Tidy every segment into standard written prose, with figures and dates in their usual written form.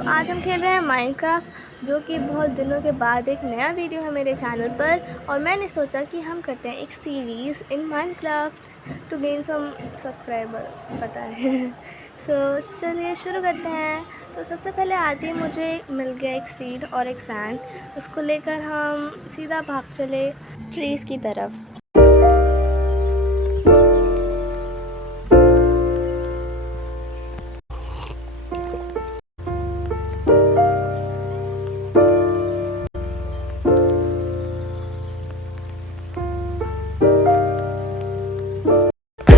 तो आज हम खेल रहे हैं माइनक्राफ्ट, जो कि बहुत दिनों के बाद एक नया वीडियो है मेरे चैनल पर। और मैंने सोचा कि हम करते हैं एक series in Minecraft to gain some subscriber, पता है। चलिए शुरू करते हैं। तो सबसे पहले आते ही मुझे मिल गया एक सीड और एक सैंड। उसको लेकर हम सीधा भाग चले ट्रीज़ की तरफ।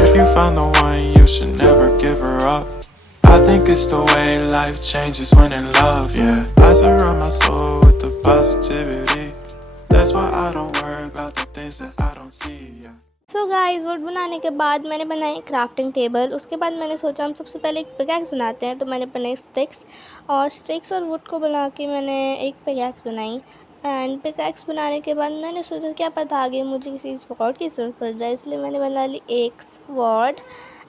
If you find the one, you should never give her up. I think it's the way life changes when in love, yeah. I surround my soul with the positivity. That's why I don't worry about the things that I don't see, yeah. So guys, would बनाने के बाद मैंने बनाई crafting table. उसके बाद मैंने सोचा हम सबसे पहले एक पिकैक्स बनाते हैं, तो मैंने बनाई स्टिक्स और वुड को बना के मैंने एक पिकैक्स बनाई। एंड पिकैक्स बनाने के बाद मैंने सोचा क्या पता आगे मुझे किसी स्वॉर्ड की ज़रूरत पड़ जाए, इसलिए मैंने बना ली एक स्वॉर्ड।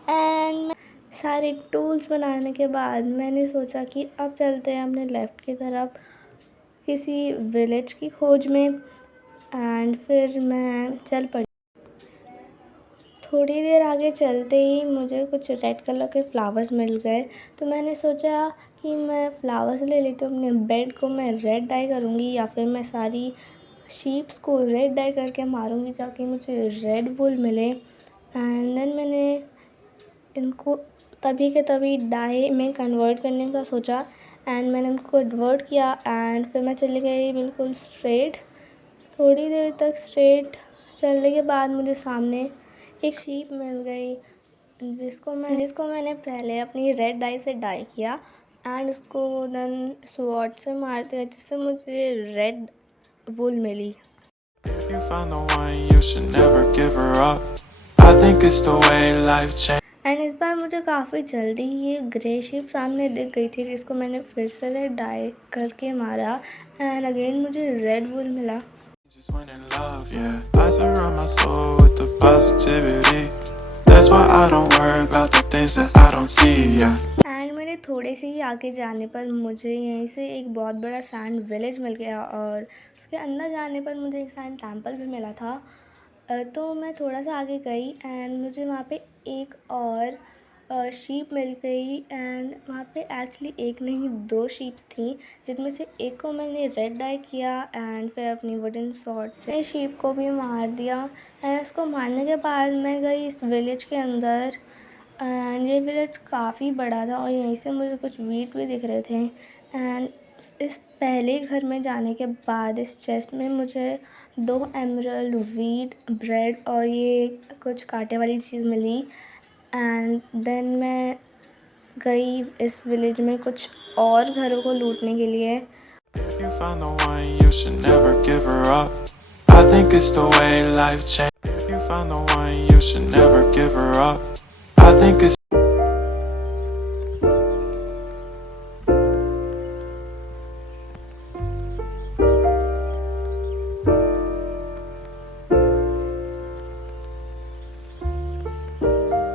एंड सारे टूल्स बनाने के बाद मैंने सोचा कि अब चलते हैं अपने लेफ़्ट की तरफ किसी विलेज की खोज में। एंड फिर मैं चल पड़ी। थोड़ी देर आगे चलते ही मुझे कुछ रेड कलर के फ्लावर्स मिल गए, तो मैंने सोचा कि मैं फ्लावर्स ले लेती हूँ। अपने बेड को मैं रेड डाई करूँगी, या फिर मैं सारी शीप्स को रेड डाई करके मारूँगी ताकि मुझे रेड वूल मिले। एंड देन मैंने इनको तभी के तभी डाई में कन्वर्ट करने का सोचा। एंड मैंने उनको कन्वर्ट किया एंड फिर मैं चली गई बिल्कुल स्ट्रेट। थोड़ी देर तक स्ट्रेट चलने के बाद मुझे सामने एक शीप मिल गई, जिसको मैंने पहले अपनी रेड डाई से डाई किया एंड उसको देन स्वॉर्ड से मारते गए, जिससे मुझे रेड वूल मिली। If you find the one, you should never give her up. I think it's the way life changes. And इस बार मुझे काफ़ी जल्दी ये ग्रे शीप सामने दिख गई थी, जिसको मैंने फिर से रेड डाई करके मारा एंड अगेन मुझे रेड वूल मिला। Just when in love, yeah. I surround my soul with the positivity. That's why I don't worry about the things that I don't see, yeah. And मेरे थोड़े से ही आगे जाने पर मुझे यहीं से एक बहुत बड़ा सैंड विलेज मिल गया, और उसके अंदर जाने पर मुझे एक सैंड टेम्पल भी मिला था। तो मैं थोड़ा सा आगे गई एंड मुझे वहाँ पे एक और शीप मिल गई। एंड वहाँ पे एक्चुअली एक नहीं दो शीप्स थी, जिनमें से एक को मैंने रेड डाई किया एंड फिर अपनी वुडन सॉर्ड से शीप को भी मार दिया। एंड उसको मारने के बाद मैं गई इस विलेज के अंदर। एंड ये विलेज काफ़ी बड़ा था और यहीं से मुझे कुछ वीट भी दिख रहे थे। एंड इस पहले घर में जाने के बाद इस चेस्ट में मुझे 2 एमरल्ड, वीट, ब्रेड और ये कुछ कांटे वाली चीज़ मिली। एंड देन मैं गई इस विलेज में कुछ और घरों को लूटने के लिए। If you find the one, you should never give her up. I think it's the way life changes. If you find the one, you should never give her up. I think it's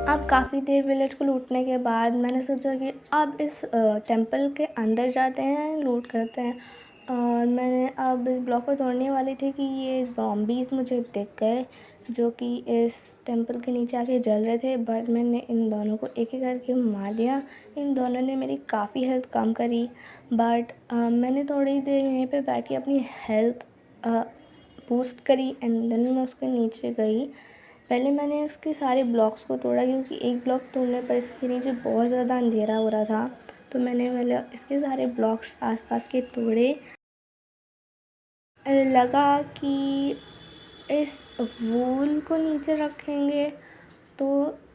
अब काफ़ी देर village को लूटने के बाद मैंने सोचा कि अब इस टेंपल के अंदर जाते हैं, लूट करते हैं। और मैंने अब इस ब्लॉक को तोड़ने वाली थी कि ये ज़ॉम्बीज़ मुझे दिख गए, जो कि इस टेंपल के नीचे आके जल रहे थे। बट मैंने इन दोनों को एक एक करके मार दिया। इन दोनों ने मेरी काफ़ी हेल्थ कम करी। बट मैंने थोड़ी देर यहीं पे बैठ के अपनी हेल्थ बूस्ट करी एंड देन मैं उसके नीचे गई। पहले मैंने इसके सारे ब्लॉक्स को तोड़ा, क्योंकि एक ब्लॉक तोड़ने पर इसके नीचे बहुत ज़्यादा अंधेरा हो रहा था। तो मैंने पहले इसके सारे ब्लॉक्स आसपास के तोड़े। लगा कि इस वूल को नीचे रखेंगे तो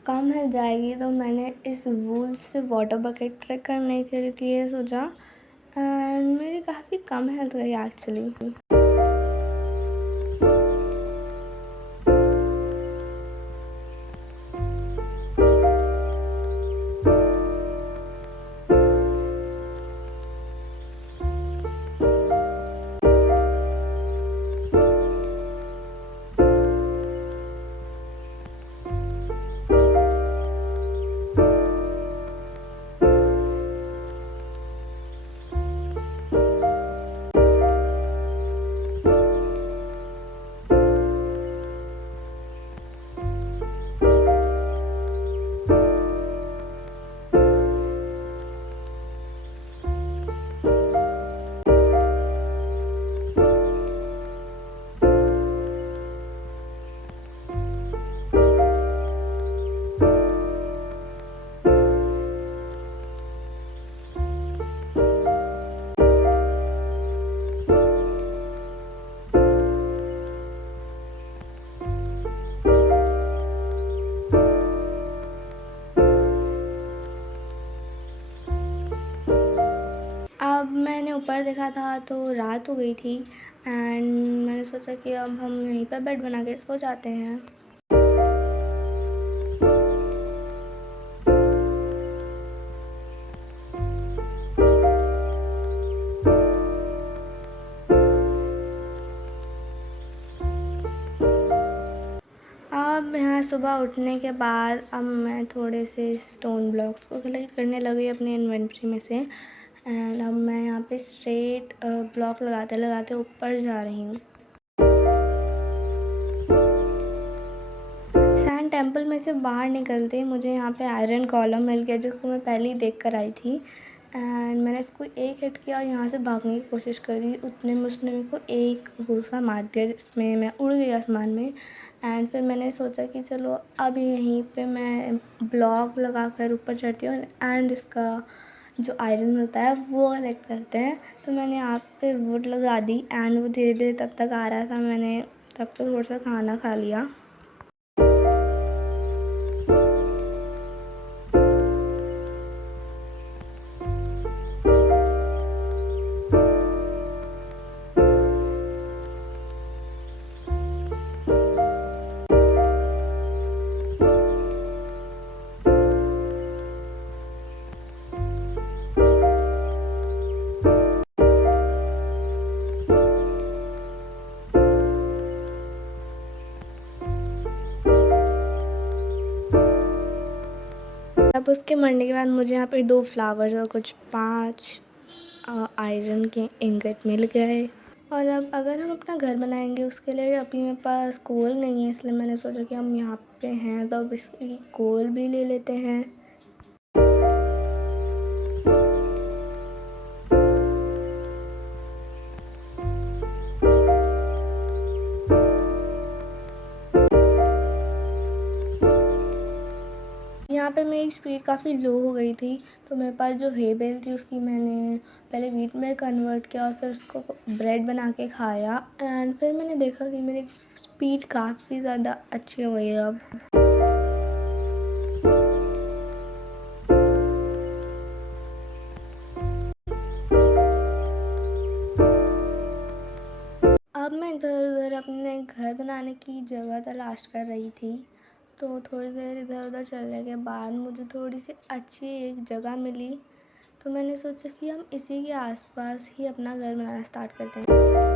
कम हेल्थ जाएगी, तो मैंने इस वूल से वाटर बकेट ट्रैक करने के लिए सोचा। एंड मेरी काफ़ी कम हेल्थ गई एक्चुअली। देखा था तो रात हो गई थी एंड मैंने सोचा कि अब हम यहीं पर बेड बना के सो जाते हैं। अब यहाँ सुबह उठने के बाद अब मैं थोड़े से स्टोन ब्लॉक्स को कलेक्ट करने लगी अपने इन्वेंट्री में से एंड अब मैं यहाँ पे स्ट्रेट ब्लॉक लगाते लगाते ऊपर जा रही हूँ। सैंड टेम्पल में से बाहर निकलते ही मुझे यहाँ पे आयरन कॉलम मिल गया जिसको मैं पहले ही देख कर आई थी एंड मैंने इसको एक हिट किया और यहाँ से भागने की कोशिश करी। उतने में उसने मेरे को एक घूंसा मार दिया जिसमें मैं उड़ गई आसमान में एंड फिर मैंने सोचा कि चलो अब यहीं पे मैं ब्लॉक लगा कर ऊपर चढ़ती हूँ एंड इसका जो आयरन होता है वो कलेक्ट करते हैं। तो मैंने यहाँ पे वुड लगा दी एंड वो धीरे धीरे तब तक आ रहा था, मैंने तब तक थोड़ा सा खाना खा लिया। अब उसके मरने के बाद मुझे यहाँ पे 2 फ्लावर्स और कुछ 5 आयरन के इंगट मिल गए और अब अगर हम अपना घर बनाएंगे उसके लिए अभी मेरे पास कोल नहीं है, इसलिए मैंने सोचा कि हम यहाँ पे हैं तो अब इसकी कोल भी ले लेते हैं। यहाँ पे मेरी स्पीड काफ़ी लो हो गई थी तो मेरे पास जो हे बेल थी उसकी मैंने पहले व्हीट में कन्वर्ट किया और फिर उसको ब्रेड बना के खाया एंड फिर मैंने देखा कि मेरी स्पीड काफ़ी ज़्यादा अच्छी हो गई है अब। अब मैं इधर-उधर अपने घर बनाने की जगह तलाश कर रही थी तो थोड़ी देर इधर-उधर चलने के बाद मुझे थोड़ी सी अच्छी एक जगह मिली तो मैंने सोचा कि हम इसी के आसपास ही अपना घर बनाना स्टार्ट करते हैं।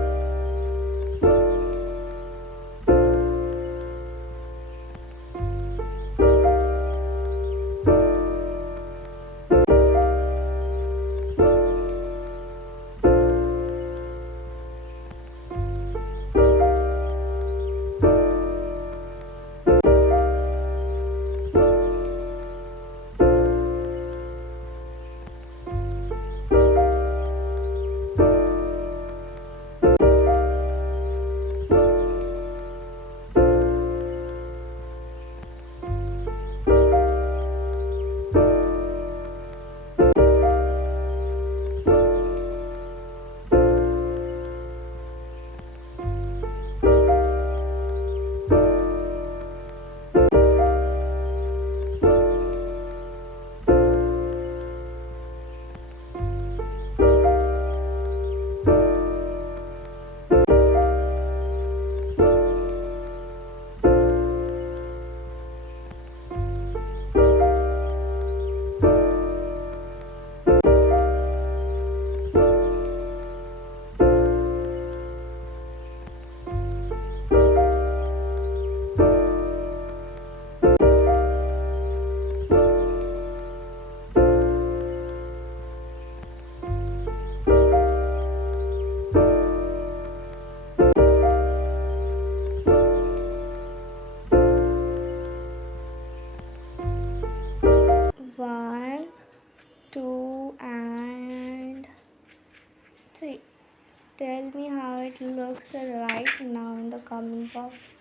Tell me how it looks right now in the comment box.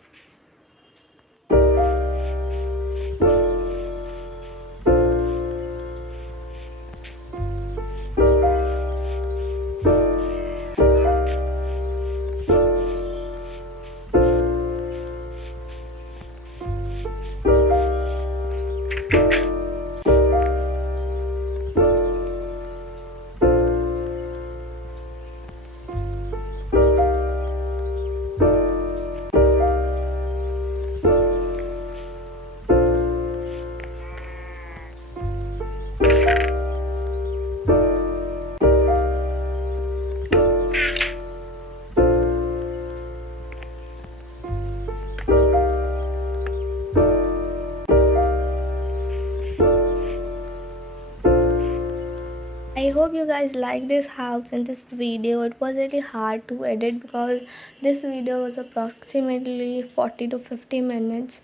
guys like this house and this video. It was really hard to edit because this video was approximately 40 to 50 minutes,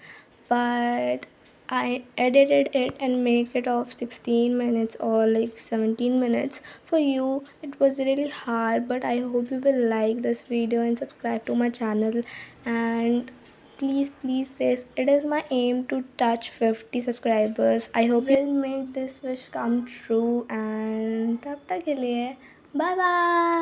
but I edited it and make it of 16 minutes or like 17 minutes for you. It was really hard, but I hope you will like this video and subscribe to my channel. And please, it is my aim to touch 50 subscribers. I hope you will make this wish come true. And तब तक के लिए bye bye.